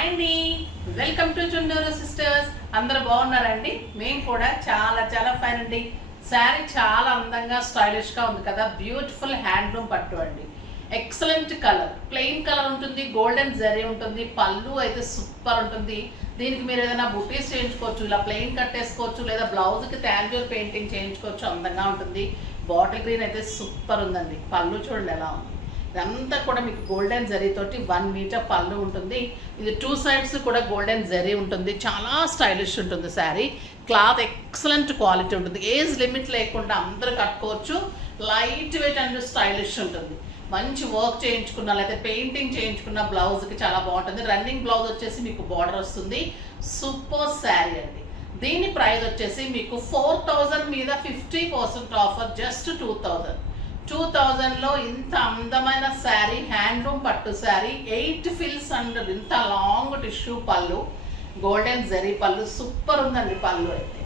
Hi అండి, welcome to Chunduru sisters. అందరూ బాగున్నారండి? మేము కూడా చాలా చాలా ఫైన్ అండి. శారీ చాలా అందంగా స్టైలిష్గా ఉంది కదా. బ్యూటిఫుల్ హ్యాండ్లూమ్ పట్టు అండి. ఎక్సలెంట్ కలర్, ప్లెయిన్ కలర్ ఉంటుంది, గోల్డెన్ జరీ ఉంటుంది. పళ్ళు అయితే సూపర్ ఉంటుంది. దీనికి మీరు ఏదైనా బుటీస్ చేయించుకోవచ్చు, ఇలా ప్లెయిన్ కట్టేసుకోవచ్చు, లేదా బ్లౌజ్కి టాంజూర్ పెయింటింగ్ చేయించుకోవచ్చు. అందంగా ఉంటుంది. బాటిల్ గ్రీన్ అయితే సూపర్ ఉందండి. పళ్ళు చూడండి ఎలా ఉంది. ఇదంతా కూడా మీకు గోల్డెన్ జరీ తోటి 1 మీటర్ పళ్ళు ఉంటుంది. ఇది 2 సైడ్స్ కూడా గోల్డెన్ జరీ ఉంటుంది. చాలా స్టైలిష్ ఉంటుంది శారీ. క్లాత్ ఎక్సలెంట్ క్వాలిటీ ఉంటుంది. ఏజ్ లిమిట్ లేకుండా అందరూ కట్టుకోవచ్చు. లైట్ వెయిట్ అండ్ స్టైలిష్ ఉంటుంది. మంచి వర్క్ చేయించుకున్న లేదా పెయింటింగ్ చేయించుకున్న బ్లౌజ్కి చాలా బాగుంటుంది. రన్నింగ్ బ్లౌజ్ వచ్చేసి మీకు బార్డర్ వస్తుంది. సూపర్ శారీ అండి. దీని ప్రైస్ వచ్చేసి మీకు 4000 మీద 50% ఆఫర్, జస్ట్ 2000లో ఇంత అందమైన శారీ, హ్యాండ్లూమ్ పట్టు శారీ, 8 ఫిల్స్ అండ్ ఇంత లాంగ్ టిష్యూ పళ్ళు, గోల్డెన్ జరీ పళ్ళు, సూపర్ ఉందండి. పళ్ళు అయితే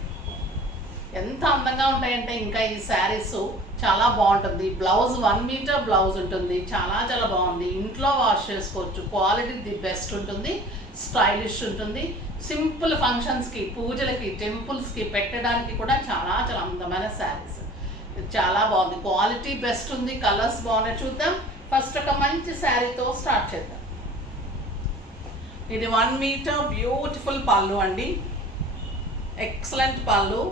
ఎంత అందంగా ఉంటాయంటే ఇంకా ఈ శారీస్ చాలా బాగుంటుంది. బ్లౌజ్ 1 మీటర్ బ్లౌజ్ ఉంటుంది. చాలా చాలా బాగుంది. ఇంట్లో వాష్ చేసుకోవచ్చు. క్వాలిటీ ది బెస్ట్ ఉంటుంది. స్టైలిష్ ఉంటుంది. సింపుల్ ఫంక్షన్స్కి, పూజలకి, టెంపుల్స్కి పెట్టడానికి కూడా చాలా చాలా అందమైన శారీస్. చాలా బాగుంది. క్వాలిటీ బెస్ట్ ఉంది. కలర్స్ బాగున్నాయి. చూద్దాం. ఫస్ట్ ఒక మంచి శారీతో స్టార్ట్ చేద్దాం. ఇది 1 మీటర్ బ్యూటిఫుల్ పళ్ళు అండి. ఎక్సలెంట్ పళ్ళు,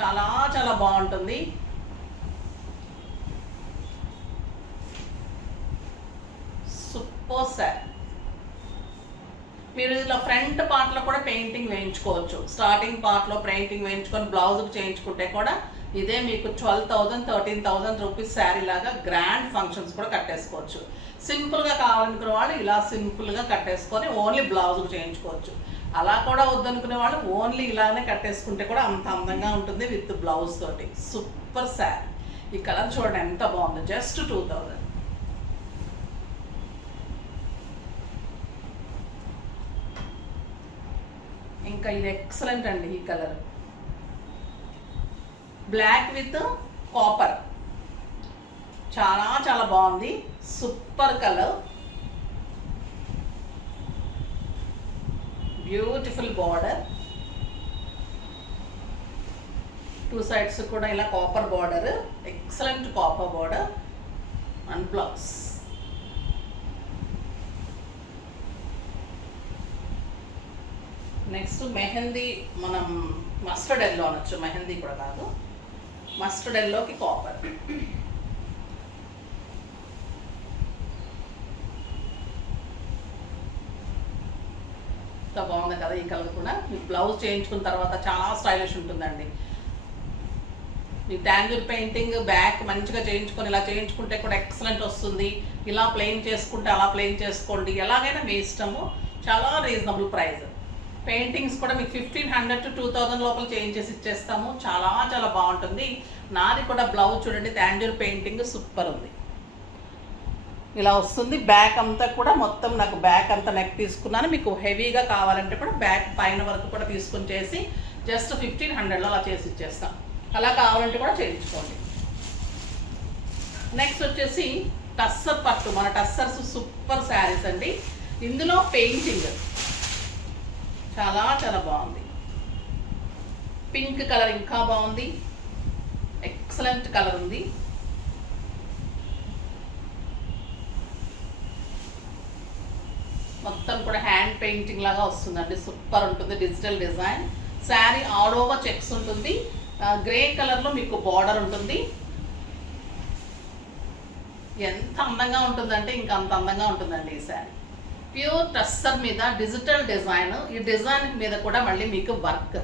చాలా చాలా బాగుంటుంది. సూపర్ శారీ. మీరు ఇలా ఫ్రంట్ పార్ట్లో కూడా పెయింటింగ్ వేయించుకోవచ్చు. స్టార్టింగ్ పార్ట్లో పెయింటింగ్ వేయించుకొని బ్లౌజ్కి చేయించుకుంటే కూడా ఇదే మీకు 12,000 13,000 రూపీస్ శారీ లాగా గ్రాండ్ ఫంక్షన్స్ కూడా కట్టేసుకోవచ్చు. సింపుల్గా కావాలనుకునే వాళ్ళు ఇలా సింపుల్గా కట్టేసుకొని ఓన్లీ బ్లౌజ్కి చేయించుకోవచ్చు. అలా కూడా వద్దనుకునే వాళ్ళు ఓన్లీ ఇలానే కట్టేసుకుంటే కూడా అంత అందంగా ఉంటుంది విత్ బ్లౌజ్ తోటి. సూపర్ శారీ. ఈ కలర్ చూడండి ఎంత బాగుంది. జస్ట్ 2000. ఇంకా ఇది ఎక్సలెంట్ అండి. ఈ కలర్ బ్లాక్ విత్ కాపర్, చాలా చాలా బాగుంది. Super colour, beautiful border, 2 sides కూడా ఇలా copper border, excellent copper border and blouse. Next mehndi, మనం మస్టర్డ్ ఎల్లో అనొచ్చు, మెహందీ కూడా కాదు, మస్టర్డ్ ఎల్లోకి కాపర్. బాగుంది కదా ఈ కలర్ కూడా. మీకు బ్లౌజ్ చేయించుకున్న తర్వాత చాలా స్టైలిష్ ఉంటుందండి. మీకు టాంజూర్ పెయింటింగ్ బ్యాక్ మంచిగా చేయించుకొని ఇలా చేయించుకుంటే కూడా ఎక్సలెంట్ వస్తుంది. ఇలా ప్లెయిన్ చేసుకుంటే అలా ప్లెయిన్ చేసుకోండి. ఎలాగైనా మీ ఇష్టము. చాలా రీజనబుల్ ప్రైస్. పెయింటింగ్స్ కూడా మీకు 1500 to 2000 లోపల చేంజెస్ ఇచ్చేస్తాము. చాలా చాలా బాగుంటుంది. నాది కూడా బ్లౌజ్ చూడండి, టాంజూర్ పెయింటింగ్ సూపర్ ఉంది. ఇలా వస్తుంది. బ్యాక్ అంతా కూడా మొత్తం నాకు బ్యాక్ అంతా నెక్ తీసుకున్నాను. మీకు హెవీగా కావాలంటే కూడా బ్యాక్ పైన వరకు కూడా తీసుకుని చేసి జస్ట్ 1500లో అలా చేసి ఇచ్చేస్తాం. అలా కావాలంటే కూడా చేయించుకోండి. నెక్స్ట్ వచ్చేసి టస్సర్ పట్టు. మన టస్సర్స్ సూపర్ శారీస్ అండి. ఇందులో పెయింటింగ్ చాలా చాలా బాగుంది. పింక్ కలర్ ఇంకా బాగుంది. ఎక్సలెంట్ కలర్ ఉంది. మొత్తం కూడా హ్యాండ్ పెయింటింగ్ లాగా వస్తుందండి. సూపర్ ఉంటుంది. Digital design sari all over checks ఉంటుంది. గ్రే కలర్లో మీకు బార్డర్ ఉంటుంది. ఎంత అందంగా ఉంటుందంటే ఇంకా అంత అందంగా ఉంటుందండి ఈ శారీ. ప్యూర్ టస్సర్ మీద డిజిటల్ డిజైన్. ఈ డిజైన్ మీద కూడా మళ్ళీ మీకు వర్క్,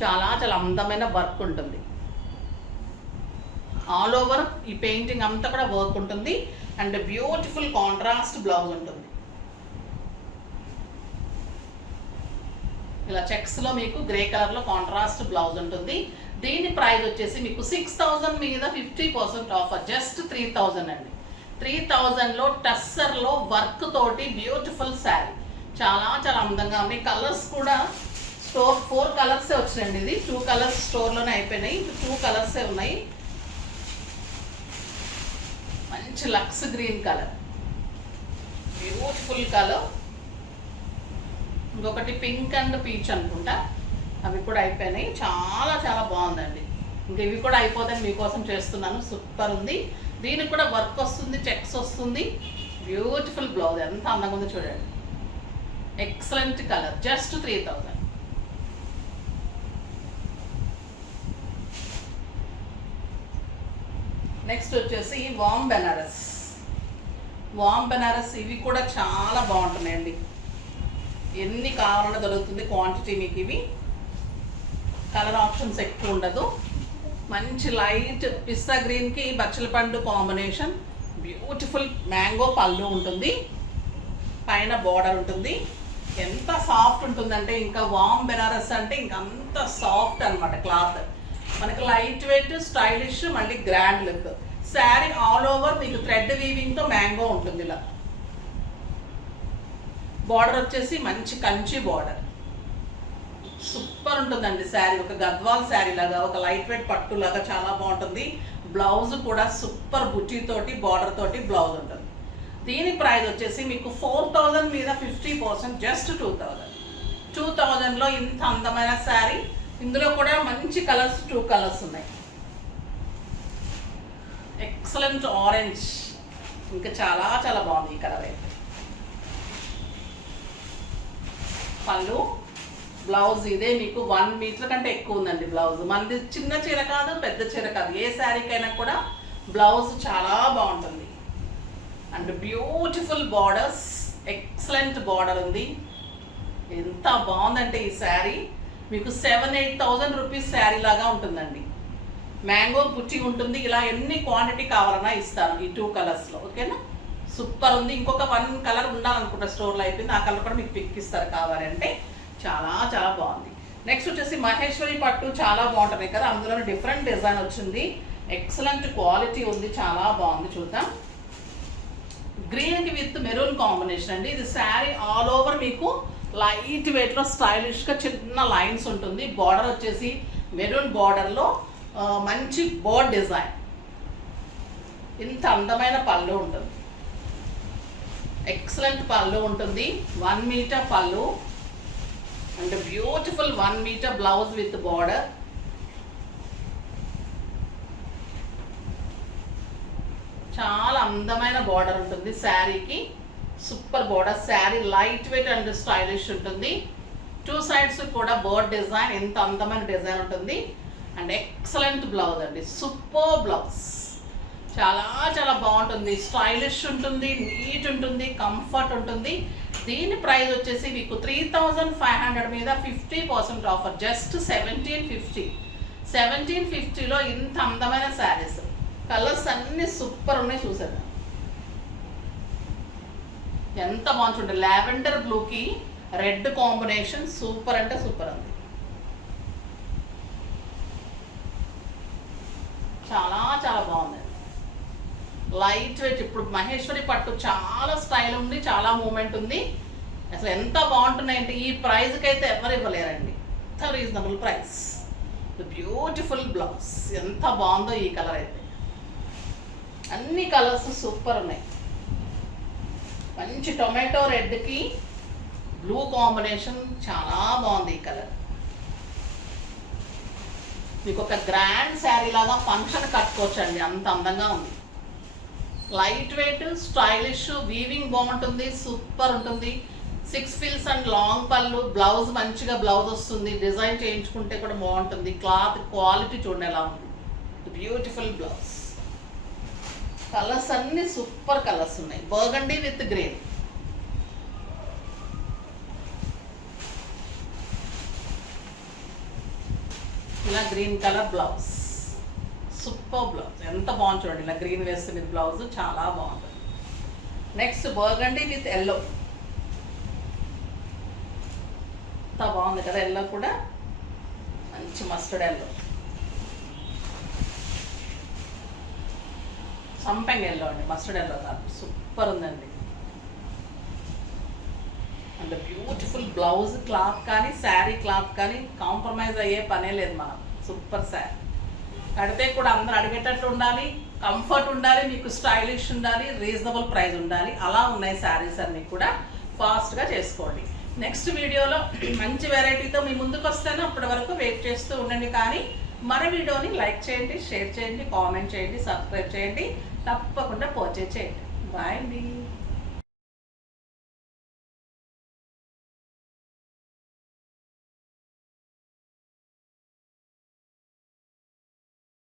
చాలా చాలా అందమైన వర్క్ ఉంటుంది. ఆల్ ఓవర్ ఈ పెయింటింగ్ అంతా కూడా వర్క్ ఉంటుంది. అండ్ బ్యూటిఫుల్ కాంట్రాస్ట్ బ్లౌజ్ ఉంటుంది. ఇలా చెక్స్లో మీకు గ్రే కలర్లో కాంట్రాస్ట్ బ్లౌజ్ ఉంటుంది. దీని ప్రైస్ వచ్చేసి మీకు 6000 మీద 50% ఆఫర్, జస్ట్ 3000 అండి. 3000లో టస్సర్లో వర్క్ తోటి బ్యూటిఫుల్ శారీ. చాలా చాలా అందంగా ఉంది. కలర్స్ కూడా 4 కలర్సే వచ్చినాయండి. ఇది 2 కలర్స్ స్టోర్లోనే అయిపోయినాయి. 2 కలర్సే ఉన్నాయి. మంచి లక్స్ గ్రీన్ కలర్, బ్యూటిఫుల్ కలర్. ఇంకొకటి పింక్ అండ్ పీచ్ అనుకుంటా, అవి కూడా అయిపోయినాయి. చాలా చాలా బాగుందండి. ఇంకా ఇవి కూడా అయిపోతాయి, మీకోసం చేస్తున్నాను. సూపర్ ఉంది. దీనికి కూడా వర్క్ వస్తుంది, చెక్స్ వస్తుంది. బ్యూటిఫుల్ బ్లౌజ్, ఎంత అందంగా ఉందో చూడండి. Excellent colour. జస్ట్ 3000. నెక్స్ట్ వచ్చేసి వామ్ బెనారస్. వామ్ బెనారస్ ఇవి కూడా చాలా బాగుంటున్నాయండి. ఎన్ని కావాలన్నా దొరుకుతుంది క్వాంటిటీ మీకు. ఇవి కలర్ ఆప్షన్స్ ఎక్కువ ఉండదు. మంచి లైట్ పిస్తా గ్రీన్కి బచ్చల పండు కాంబినేషన్. బ్యూటిఫుల్ మ్యాంగో పళ్ళు ఉంటుంది, పైన బార్డర్ ఉంటుంది. ఎంత సాఫ్ట్ ఉంటుందంటే, ఇంకా వామ్ బెనారస్ అంటే ఇంకా అంత సాఫ్ట్ అనమాట క్లాత్. మనకి లైట్ వెయిట్, స్టైలిష్, మళ్ళీ grand look. Sari all over మీకు థ్రెడ్ వీవింగ్తో మ్యాంగో ఉంటుంది. ఇలా బార్డర్ వచ్చేసి మంచి కంచి బార్డర్. సూపర్ ఉంటుందండి శారీ. ఒక గద్వాల్ శారీ లాగా, ఒక లైట్ వెయిట్ పట్టు లాగా చాలా బాగుంటుంది. బ్లౌజ్ కూడా సూపర్ బుటీ తోటి బార్డర్ తోటి బ్లౌజ్ ఉంటుంది. దీని ప్రైస్ వచ్చేసి మీకు 4000 మీద 50%, జస్ట్ 2000. 2000లో ఇంత అందమైన శారీ. ఇందులో కూడా మంచి కలర్స్, 2 కలర్స్ ఉన్నాయి. ఎక్సలెంట్ ఆరెంజ్, ఇంకా చాలా చాలా బాగుంది ఈ కలర్ అయితే. పళ్ళు, బ్లౌజ్ ఇదే మీకు 1 మీటర్ కంటే ఎక్కువ ఉందండి బ్లౌజ్. మనది చిన్న చీర కాదు, పెద్ద చీర కాదు, ఏ శారీకైనా కూడా బ్లౌజ్ చాలా బాగుంటుంది. And beautiful borders, excellent border ఉంది. ఎంత బాగుందంటే ఈ శారీ మీకు 7,000-8,000 రూపీస్ శారీ లాగా ఉంటుందండి. మ్యాంగో బుట్టి ఉంటుంది. ఇలా ఎన్ని క్వాంటిటీ కావాలన్నా ఇస్తాను ఈ 2 కలర్స్లో. ఓకేనా? సూపర్ ఉంది. ఇంకొక 1 కలర్ ఉండాలనుకుంటా, స్టోర్లో అయిపోయింది. ఆ కలర్ కూడా మీకు పిక్ ఇస్తారు కావాలంటే. చాలా చాలా బాగుంది. నెక్స్ట్ వచ్చేసి మహేశ్వరి పట్టు చాలా బాగుంటుంది కదా, అందులో డిఫరెంట్ డిజైన్ వచ్చింది. ఎక్సలెంట్ క్వాలిటీ ఉంది, చాలా బాగుంది. చూద్దాం. గ్రీన్కి విత్ మెరూన్ కాంబినేషన్ అండి. ఇది శారీ ఆల్ ఓవర్ మీకు లైట్ వెయిట్లో స్టైలిష్గా చిన్న లైన్స్ ఉంటుంది. బార్డర్ వచ్చేసి మెరూన్ బార్డర్లో మంచి బోర్డ్ డిజైన్. ఇంత అందమైన పళ్ళు ఉంటుంది. ఎక్సలెంట్ పళ్ళు ఉంటుంది. 1 metre pallu and beautiful 1 metre blouse with border. చాలా అందమైన బార్డర్ ఉంటుంది శారీకి. Super border. Sari light weight and stylish ఉంటుంది. 2 సైడ్స్ కూడా బర్డ్ డిజైన్. ఎంత అందమైన డిజైన్ ఉంటుంది. అండ్ ఎక్సలెంట్ బ్లౌజ్ అండి. Super blouse. చాలా చాలా బాగుంటుంది. స్టైలిష్ ఉంటుంది, నీట్ ఉంటుంది, కంఫర్ట్ ఉంటుంది. దీని ప్రైస్ వచ్చేసి మీకు 3,500 మీద 50% ఆఫర్. జస్ట్ 1750. 1750లో ఇంత అందమైన శారీస్. కలర్స్ అన్ని సూపర్ ఉన్నాయి. చూసారు ఎంత బాగుంటుంది. లావెండర్ బ్లూకి రెడ్ కాంబినేషన్ సూపర్ అంటే సూపర్ ఉంది. చాలా చాలా బాగుంది. Light weight. ఇప్పుడు మహేశ్వరి పట్టు చాలా స్టైల్ ఉంది, చాలా మూమెంట్ ఉంది. అసలు ఎంత బాగుంటున్నాయంటే ఈ ప్రైస్కి అయితే ఎవరు ఇవ్వలేరండి. ఎంత రీజనబుల్ ప్రైస్. Beautiful blouse. ఎంత బాగుందో ఈ కలర్ అయితే. అన్ని కలర్స్ సూపర్ ఉన్నాయి. మంచి టొమాటో రెడ్కి బ్లూ కాంబినేషన్ చాలా బాగుంది ఈ కలర్. మీకు ఒక గ్రాండ్ శారీ లాగా ఫంక్షన్ కట్టుకోవచ్చు అండి, అంత అందంగా ఉంది. లైట్ వెయిట్, స్టైలిష్, వీవింగ్ బాగుంటుంది, సూపర్ ఉంటుంది. 6 ఫిల్స్ అండ్ లాంగ్ పళ్ళు. బ్లౌజ్ మంచిగా బ్లౌజ్ వస్తుంది. డిజైన్ చేయించుకుంటే కూడా బాగుంటుంది. క్లాత్ క్వాలిటీ చూడండి ఎలా ఉంది. Beautiful blouse. కలర్స్ అన్ని సూపర్ కలర్స్ ఉన్నాయి. Burgundy with green. ఇలా green colour blouse. Super blouse. ఎంత బాగుంది చూడండి. ఇలా గ్రీన్ వేస్తే విత్ బ్లౌజ్ చాలా బాగుంటుంది. Next burgundy with yellow. ఎంత బాగుంది కదా ఎల్లో కూడా. మంచి మస్టర్డ్ ఎల్లో, సంపెంగ్ ఎల్లో అండి, మస్టర్డ్ ఎల్లో కాదు. సూపర్ ఉందండి. And beautiful blouse. క్లాత్ కానీ శారీ క్లాత్ కానీ కాంప్రమైజ్ అయ్యే పనే లేదు మనం. సూపర్ శారీ. కడితే కూడా అందరూ అడిగేటట్లు ఉండాలి. కంఫర్ట్ ఉండాలి, మీకు స్టైలిష్ ఉండాలి, రీజనబుల్ ప్రైస్ ఉండాలి. అలా ఉన్నాయి శారీస్ అన్నీ కూడా. ఫాస్ట్గా చేసుకోండి. నెక్స్ట్ వీడియోలో మంచి వెరైటీతో మీ ముందుకు వస్తాను. అప్పటి వరకు వెయిట్ చేస్తూ ఉండండి. కానీ మన వీడియోని లైక్ చేయండి, షేర్ చేయండి, కామెంట్ చేయండి, సబ్స్క్రైబ్ చేయండి, తప్పకుండా పర్చేజ్ చేయండి. బాయ్ అండి.